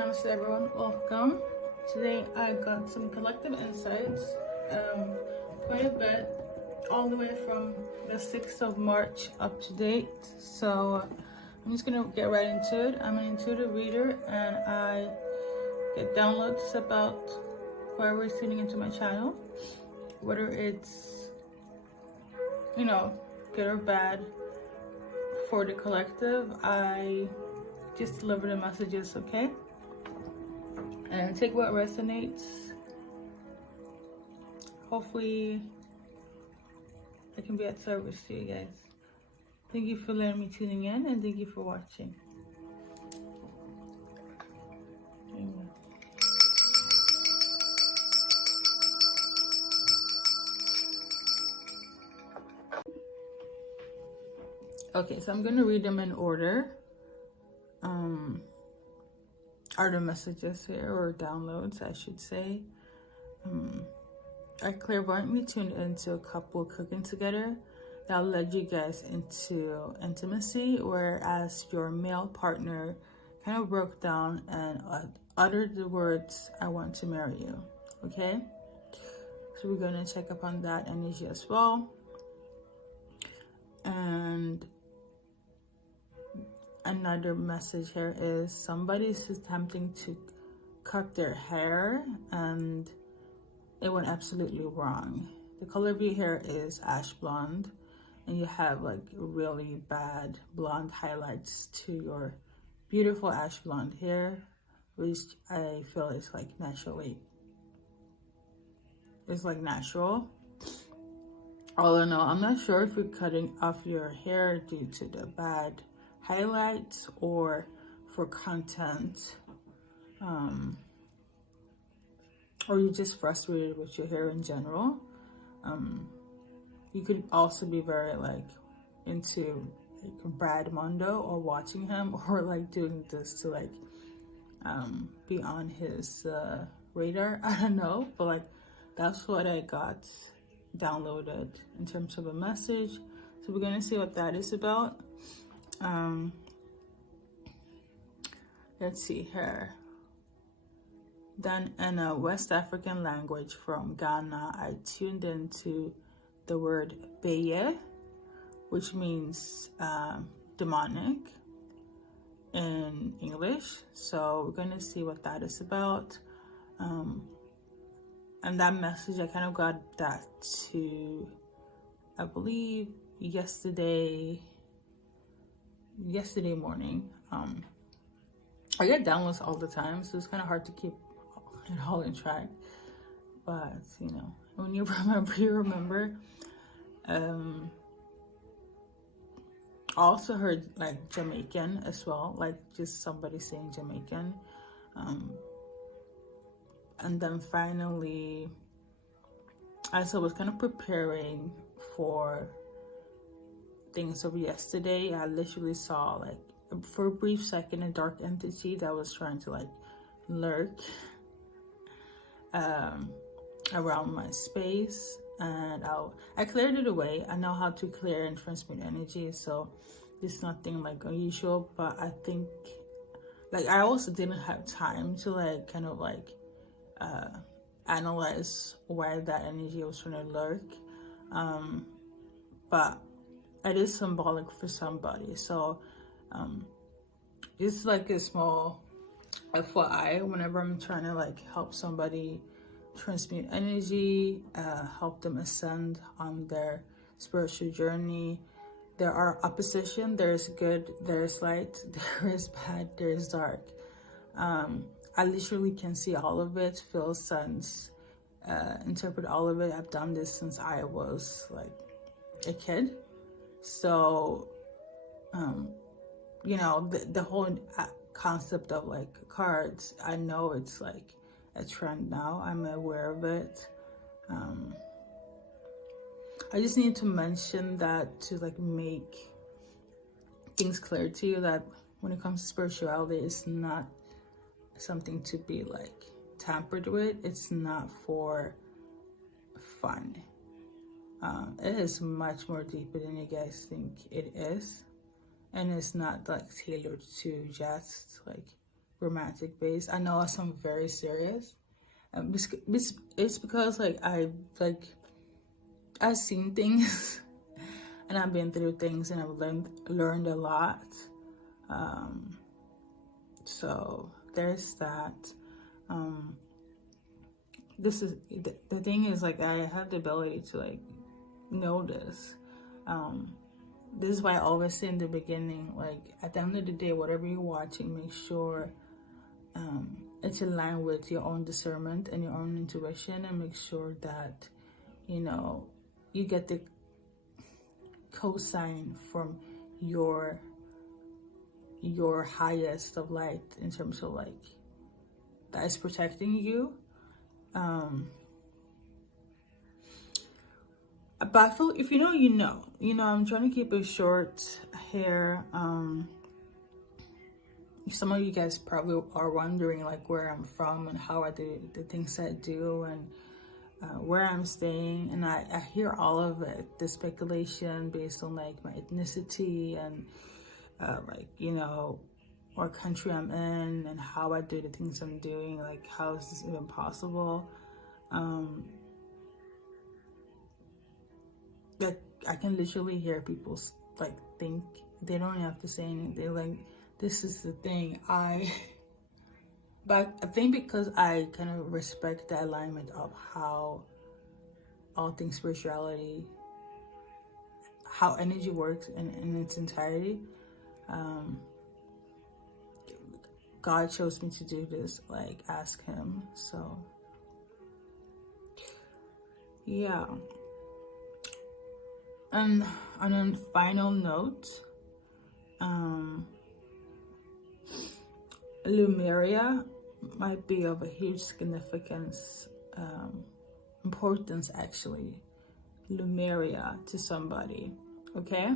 Namaste everyone, welcome. Today I got some collective insights, quite a bit, all the way from the 6th of March up to date. So I'm just gonna get right into it. I'm an intuitive reader and I get downloads about whoever's tuning into my channel, whether it's, good or bad. For the collective, I just deliver the messages, okay? And take what resonates. Hopefully I can be at service to you guys. Thank you for letting me tuning in, and thank you for watching. Amen. Okay, so I'm gonna read them in order. Are the messages here, or downloads I should say. I clairvoyantly tuned into a couple cooking together that led you guys into intimacy, whereas your male partner kind of broke down and uttered the words, "I want to marry you." Okay, so we're going to check up on that energy as well. And another message here is somebody's attempting to cut their hair and it went absolutely wrong. The color of your hair is ash blonde and you have like really bad blonde highlights to your beautiful ash blonde hair, which I feel is like naturally. It's like natural. All in all, I'm not sure if you're cutting off your hair due to the bad highlights or for content, or you're just frustrated with your hair in general. You could also be very like into like Brad Mondo or watching him, or like doing this to like be on his radar. I don't know, but like that's what I got downloaded in terms of a message. So we're gonna see what that is about. Let's see here. Then in a West African language from Ghana, I tuned into the word BKA, which means demonic in English. So we're going to see what that is about. And that message, I kind of got that to, I believe, yesterday morning. I get downloads all the time, so it's kind of hard to keep it all in track, but when you remember, you remember. I also heard like Jamaican as well, like just somebody saying Jamaican. And then finally, as I was kind of preparing for things of yesterday, I literally saw like for a brief second a dark entity that was trying to like lurk around my space, and I cleared it away. I know how to clear and transmit energy, so it's nothing like unusual, but I think like I also didn't have time to like kind of like analyze why that energy was trying to lurk, but it is symbolic for somebody. So it's like a small FYI whenever I'm trying to like help somebody transmute energy, help them ascend on their spiritual journey. There are opposition, there's good, there's light, there is bad, there's dark. I literally can see all of it, feel, sense, interpret all of it. I've done this since I was like a kid. So the whole concept of like cards, I know it's like a trend now. I'm aware of it. I just need to mention that to like make things clear to you that when it comes to spirituality, it's not something to be like tampered with. It's not for fun. It is much more deeper than you guys think it is. And it's not like tailored to just like romantic base. I know I'm very serious. It's because like I've seen things and I've been through things and I've learned a lot. So there's that. This is the thing is, like, I have the ability to like know this. This is why I always say in the beginning, like, at the end of the day, whatever you're watching, make sure it's in line with your own discernment and your own intuition, and make sure that, you know, you get the cosign from your highest of light, in terms of like that is protecting you. But I feel, if you know, you know, I'm trying to keep it short here. Some of you guys probably are wondering like where I'm from and how I do the things I do, and where I'm staying, and I hear all of it, the speculation based on like my ethnicity and like, you know, what country I'm in and how I do the things I'm doing. Like, how is this even possible? Like, I can literally hear people like think, they don't have to say anything, they're like, this is the thing. But I think because I kind of respect the alignment of how all things spirituality, how energy works in its entirety, God chose me to do this, like, ask him. So yeah. And on a final note, Lemuria might be of a huge significance, importance actually, Lemuria, to somebody, okay?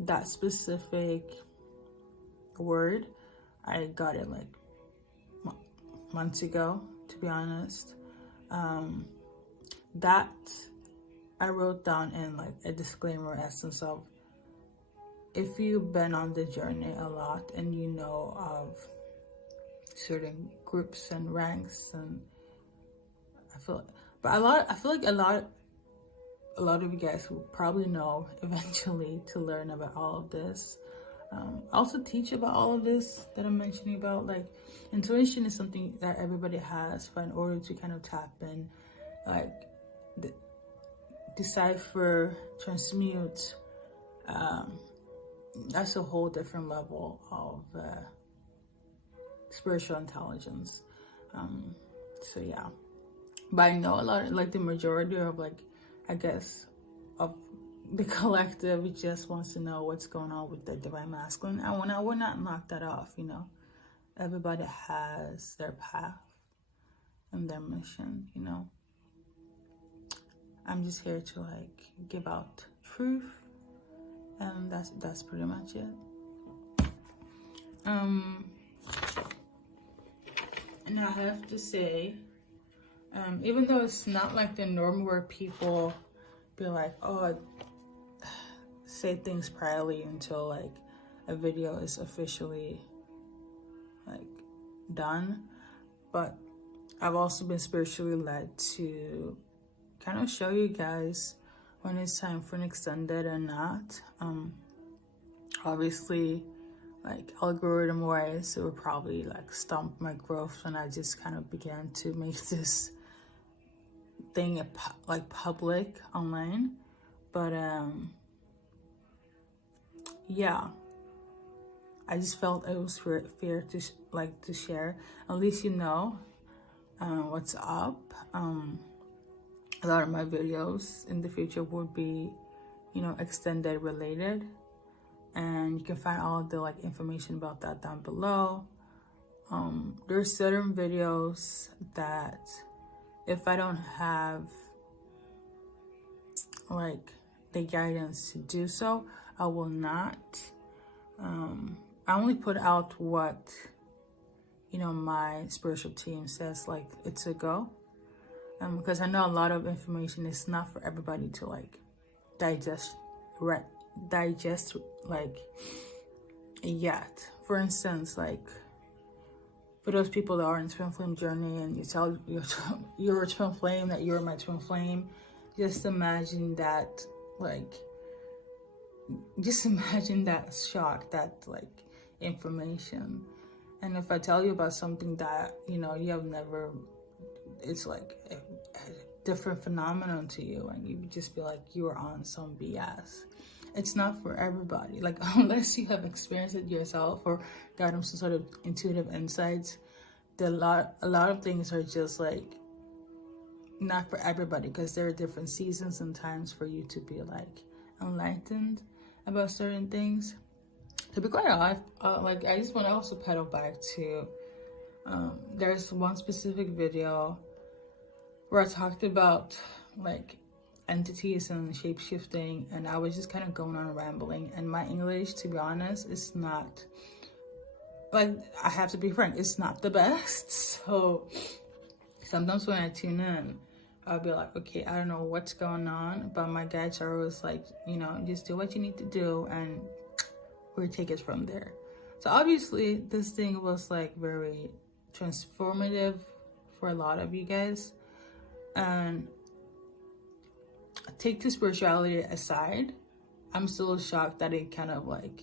That specific word, I got it like months ago, to be honest. That I wrote down in like a disclaimer essence of, if you've been on the journey a lot and you know of certain groups and ranks, and I feel like a lot of you guys will probably know eventually to learn about all of this. I also teach about all of this that I'm mentioning about. Like, intuition is something that everybody has, but in order to kind of tap in, like, decipher, transmute, that's a whole different level of spiritual intelligence. So yeah, but I know a lot, like the majority of, like, I guess, of the collective just wants to know what's going on with the divine masculine. And I will not knock that off, you know. Everybody has their path and their mission, you know. I'm just here to like give out truth, and that's pretty much it. And I have to say, even though it's not like the norm where people be like, oh, say things privately until like a video is officially like done, but I've also been spiritually led to kind of show you guys when it's time for an extended or not. Obviously, like, algorithm wise, it would probably like stump my growth when I just kind of began to make this thing like public online. But yeah, I just felt it was fair to to share. At least you know what's up. A lot of my videos in the future would be, you know, extended related, and you can find all of the like information about that down below. There's certain videos that if I don't have like the guidance to do so, I will not. I only put out what, you know, my spiritual team says like it's a go. Because I know a lot of information is not for everybody to like digest like yet. For instance, like For those people that are in twin flame journey and you tell your twin flame that you're my twin flame, just imagine that, like, just imagine that shock, that like information. And if I tell you about something that, you know, you have never, it's like a different phenomenon to you, and you would just be like, you are on some BS. It's not for everybody. Like, unless you have experienced it yourself or gotten some sort of intuitive insights, a lot of things are just like not for everybody, because there are different seasons and times for you to be like enlightened about certain things. To be quite honest, like, I just want to also pedal back to there's one specific video where I talked about like entities and shape-shifting, and I was just kind of going on rambling, and my English, to be honest, is not, like, I have to be frank, it's not the best. So sometimes when I tune in, I'll be like, okay, I don't know what's going on, but my guides are always like, you know, just do what you need to do and we'll take it from there. So obviously this thing was like very transformative for a lot of you guys. And take the spirituality aside, I'm still shocked that it kind of like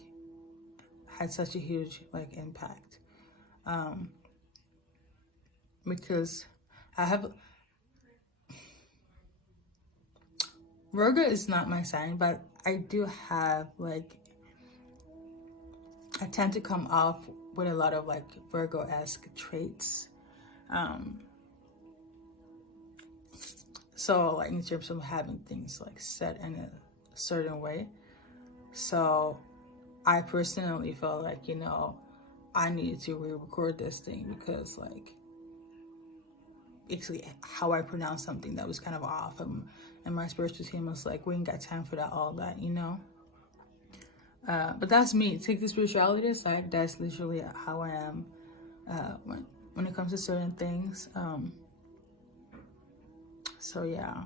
had such a huge like impact, because I have, Virgo is not my sign, but I do have like, I tend to come off with a lot of like Virgo-esque traits. So like in terms of having things like set in a certain way. So I personally felt like, you know, I needed to re-record this thing, because like basically how I pronounced something that was kind of off, and my spiritual team was like, we ain't got time for that, all that, you know. But that's me. Take the spirituality aside, that's literally how I am when it comes to certain things. So yeah.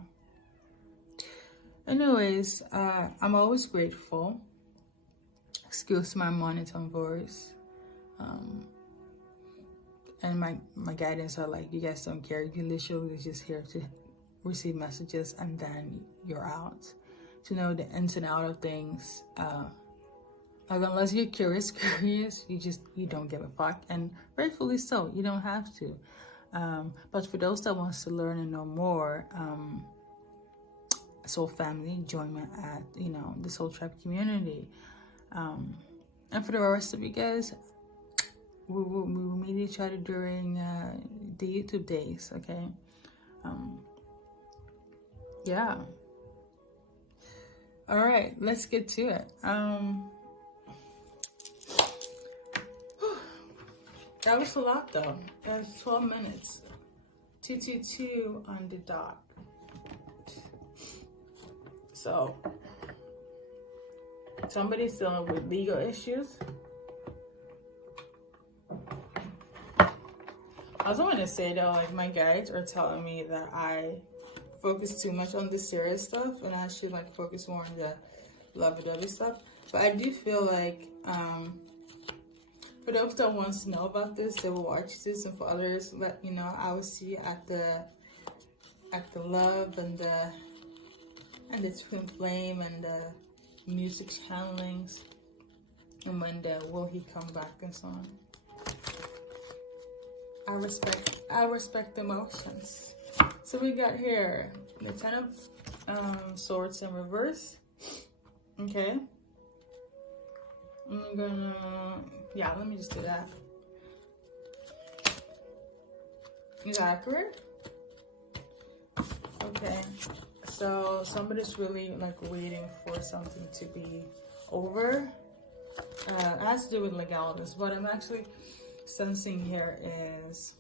Anyways, I'm always grateful. Excuse my monotone voice. And my guidance are like, you guys don't care. You literally just here to receive messages and then you're out. To know the ins and outs of things. Like, unless you're curious, you don't give a fuck. And rightfully so, you don't have to. But for those that wants to learn and know more, Soul Family, join me at, you know, the Soul Tribe community. And for the rest of you guys, we will meet each other during the YouTube days, okay? Yeah. All right, let's get to it. That was a lot though. That was 12 minutes. 222 on the dot. So, somebody's dealing with legal issues. I also want to say though, like, my guides are telling me that I focus too much on the serious stuff and I should like focus more on the lovey-dovey stuff. But I do feel like, for those that wants to know about this, they will watch this, and for others, let you know, I will see you at the love and the twin flame and the music channelings, and when the will he come back and so on. I respect emotions. So we got here the Ten of Swords in reverse. Okay. I'm gonna, yeah, let me just do that. Is that accurate? Okay. So somebody's really like waiting for something to be over. It has to do with legalities. What I'm actually sensing here is,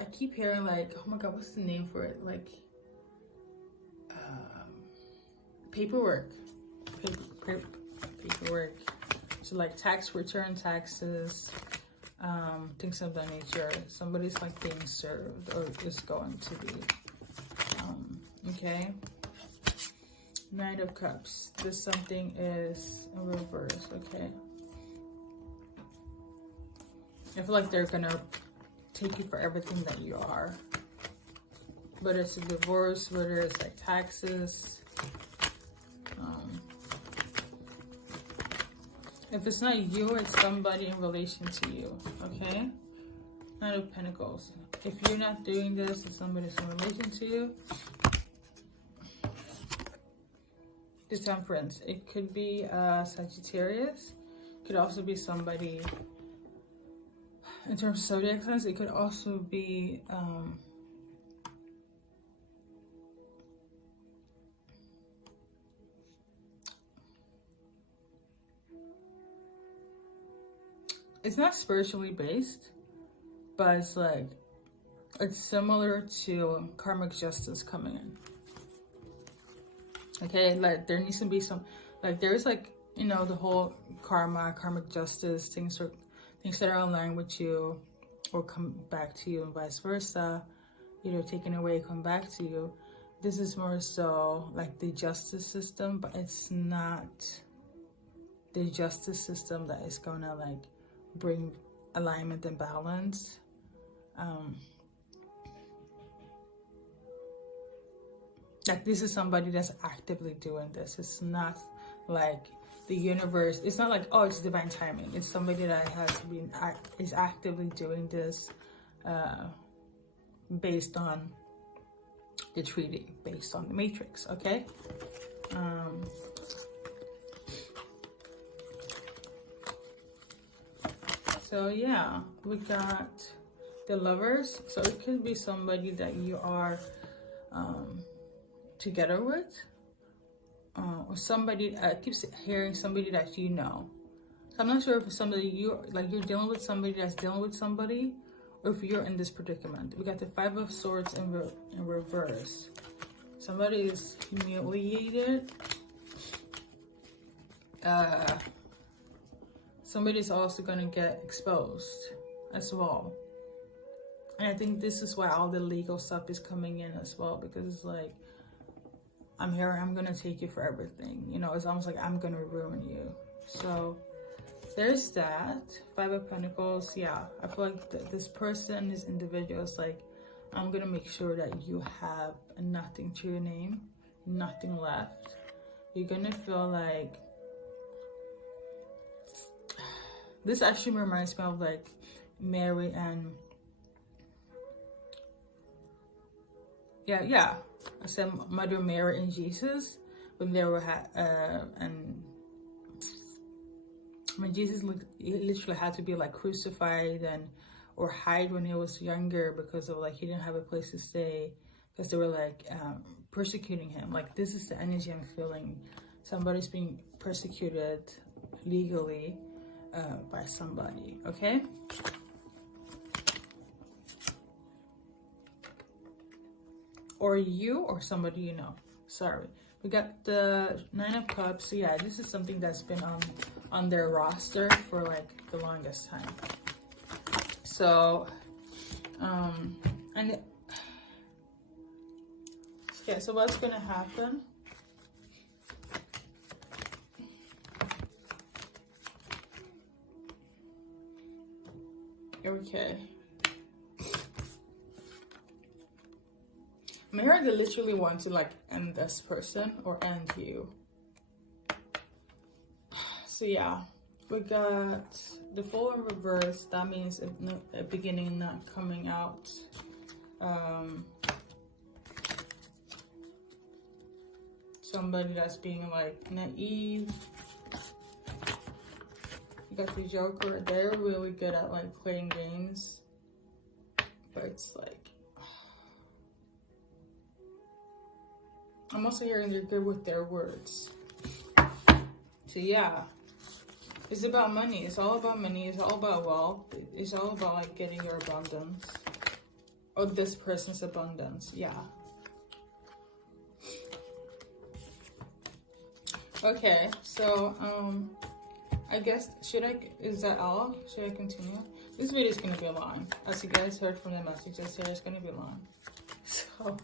I keep hearing like, oh my god, what's the name for it? Like paperwork. Paperwork. So like tax return, taxes, things of that nature. Somebody's like being served or is going to be. Okay. Knight of Cups. This something is in reverse. Okay. I feel like they're gonna take you for everything that you are. Whether it's a divorce, whether it's like taxes. If it's not you, it's somebody in relation to you, okay? Knight of Pentacles. If you're not doing this, it's somebody in relation to you. The Temperance. It could be Sagittarius. It could also be somebody, in terms of zodiac signs, it could also be it's not spiritually based, but it's like, it's similar to karmic justice coming in. Okay, like there needs to be some, like there's like, you know, the whole karmic justice, things that are aligned with you or come back to you and vice versa, either taken away, come back to you. This is more so like the justice system, but it's not the justice system that is gonna like bring alignment and balance. Like this is somebody that's actively doing this. It's not like the universe. It's not like, oh, it's divine timing. It's somebody that has to be is actively doing this based on the treaty, based on the matrix. Okay. So yeah, we got the Lovers. So it could be somebody that you are together with, or somebody, I keep hearing somebody that you know. So I'm not sure if it's somebody you're dealing with somebody that's dealing with somebody, or if you're in this predicament. We got the Five of Swords in reverse. Somebody is humiliated. Somebody's also going to get exposed as well. And I think this is why all the legal stuff is coming in as well, because it's like, I'm here, I'm going to take you for everything. You know, it's almost like I'm going to ruin you. So there's that. Five of Pentacles. Yeah, I feel like this person, this individual is like, I'm going to make sure that you have nothing to your name, nothing left. You're going to feel like, this actually reminds me of like Mary and, yeah, I said Mother Mary and Jesus, when they were, and when Jesus literally had to be like crucified and, or hide when he was younger because of like, he didn't have a place to stay, because they were like persecuting him. Like this is the energy I'm feeling. Somebody's being persecuted legally by somebody, okay? Or you or somebody you know. Sorry. We got the Nine of Cups. So yeah, this is something that's been on their roster for like the longest time. So, and yeah, so what's gonna happen? Okay. I'm hearing they literally want to like end this person or end you. So yeah, we got the Fool in reverse. That means a beginning not coming out. Somebody that's being like naive. You got the Joker. They're really good at like playing games, but it's like, I'm also hearing they're good with their words. So yeah, it's about money. It's all about money. It's all about wealth. It's all about like getting your abundance, or this person's abundance. Yeah. Okay, so I guess, is that all? Should I continue? This video is going to be long. As you guys heard from the messages here, it's going to be long. So, I'm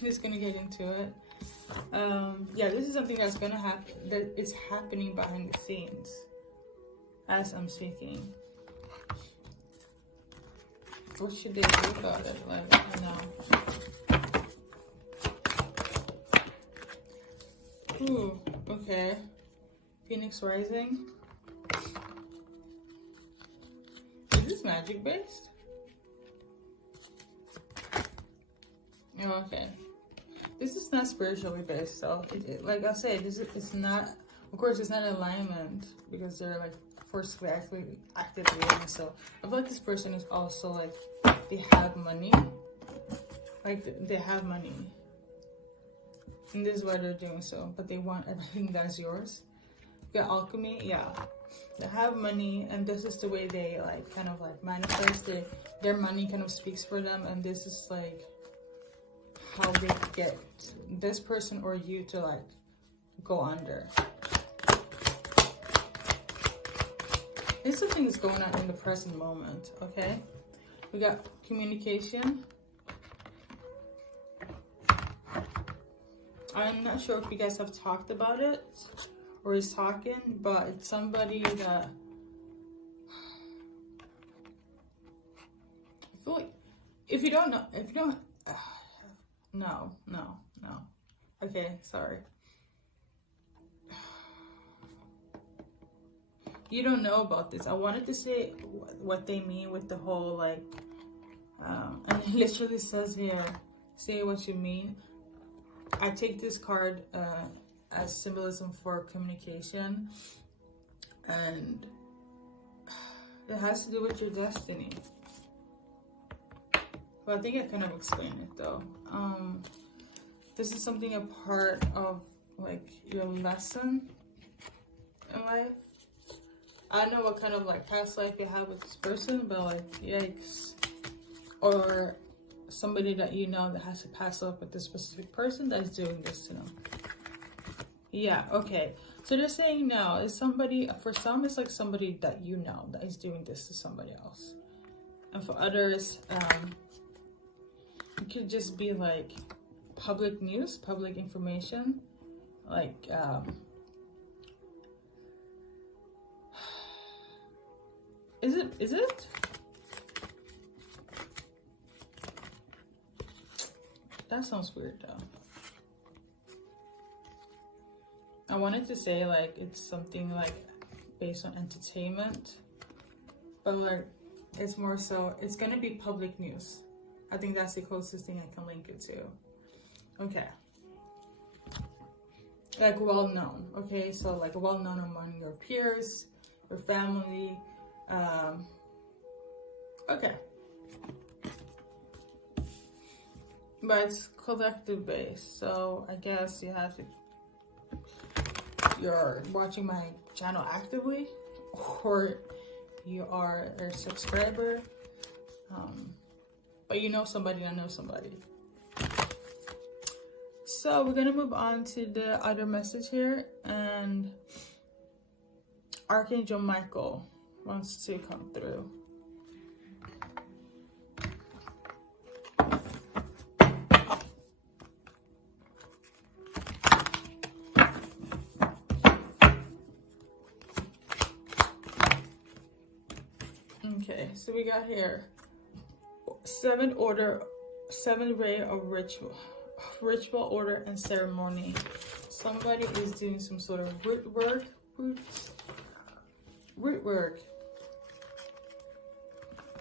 just going to get into it. Yeah, this is something that's going to happen, that is happening behind the scenes as I'm speaking. What should they do about it? Like, I know. Ooh, okay. Phoenix Rising. Is this magic based? Oh, okay. This is not spiritually based, so like I said, it's not. Of course, it's not alignment because they're like forcefully activating. So I feel like this person is also like they have money, like they have money, and this is why they're doing so. But they want everything that's yours. You got alchemy, yeah. They have money, and this is the way they like kind of like manifest it. Their money kind of speaks for them, and this is like how they get this person or you to like go under. There's something that's going on in the present moment, okay? We got communication. I'm not sure if you guys have talked about it or is talking, but it's somebody that I feel like if you don't know, no. Okay, sorry. You don't know about this. I wanted to say what they mean with the whole like, and it literally says here, say what you mean. I take this card as symbolism for communication, and it has to do with your destiny. Well, I think I kind of explained it though. This is something a part of like your lesson in life. I don't know what kind of like past life you have with this person, but like yikes. Or somebody that you know that has to pass life with this specific person that's doing this to them. Yeah, okay. So they're saying now is somebody, for some it's like somebody that you know that is doing this to somebody else. And for others, it could just be like public news, public information. Like, Is it? That sounds weird though. I wanted to say like it's something like based on entertainment, but like it's more so it's gonna be public news. I think that's the closest thing I can link it to. Okay. Like well known. Okay, so like well known among your peers, your family. Okay. But it's collective based, so I guess you have to, you're watching my channel actively, or you are a subscriber, but you know somebody that knows somebody. So we're gonna move on to the other message here, and Archangel Michael wants to come through. Okay, so we got here 7 ray of ritual order and ceremony. Somebody is doing some sort of root work.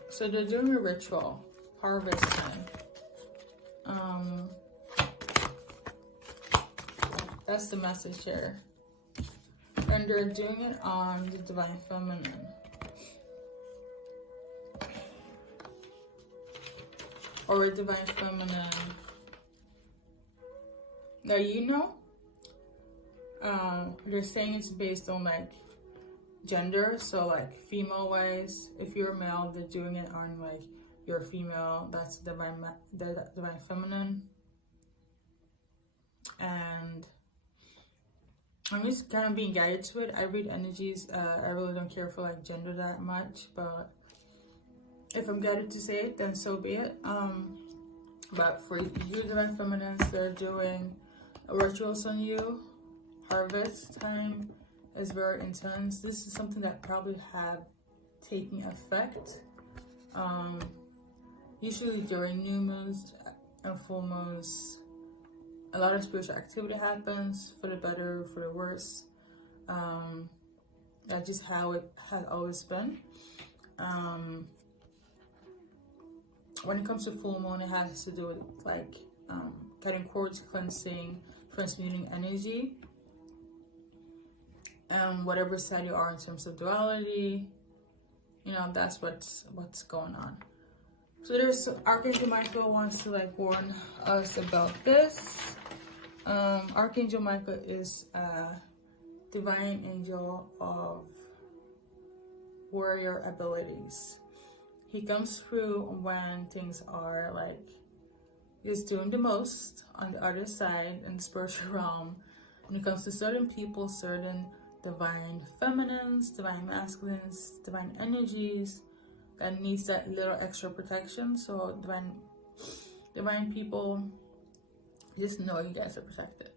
So they're doing a ritual, harvest time. That's the message here. And they're doing it on the Divine Feminine. Or a Divine Feminine that you know. They're saying it's based on like gender, so like female wise, if you're a male, they're doing it on like you're a female, that's the divine feminine. And I'm just kind of being guided to it. I read energies. I really don't care for like gender that much, but if I'm guided to say it, then so be it. But for you divine feminines, they're doing rituals on you. Harvest time is very intense. This is something that probably have taken effect. usually during new moons and full moons, a lot of spiritual activity happens, for the better, for the worse. That's just how it has always been. When it comes to full moon, it has to do with like cutting cords, cleansing, transmuting energy, and whatever side you are in terms of duality, you know, that's what's going on. So there's Archangel Michael wants to like warn us about this. Archangel Michael is a divine angel of warrior abilities. He comes through when things are like just doing the most on the other side in the spiritual realm. When it comes to certain people, certain divine feminines, divine masculines, divine energies that needs that little extra protection. So divine people, just know you guys are protected.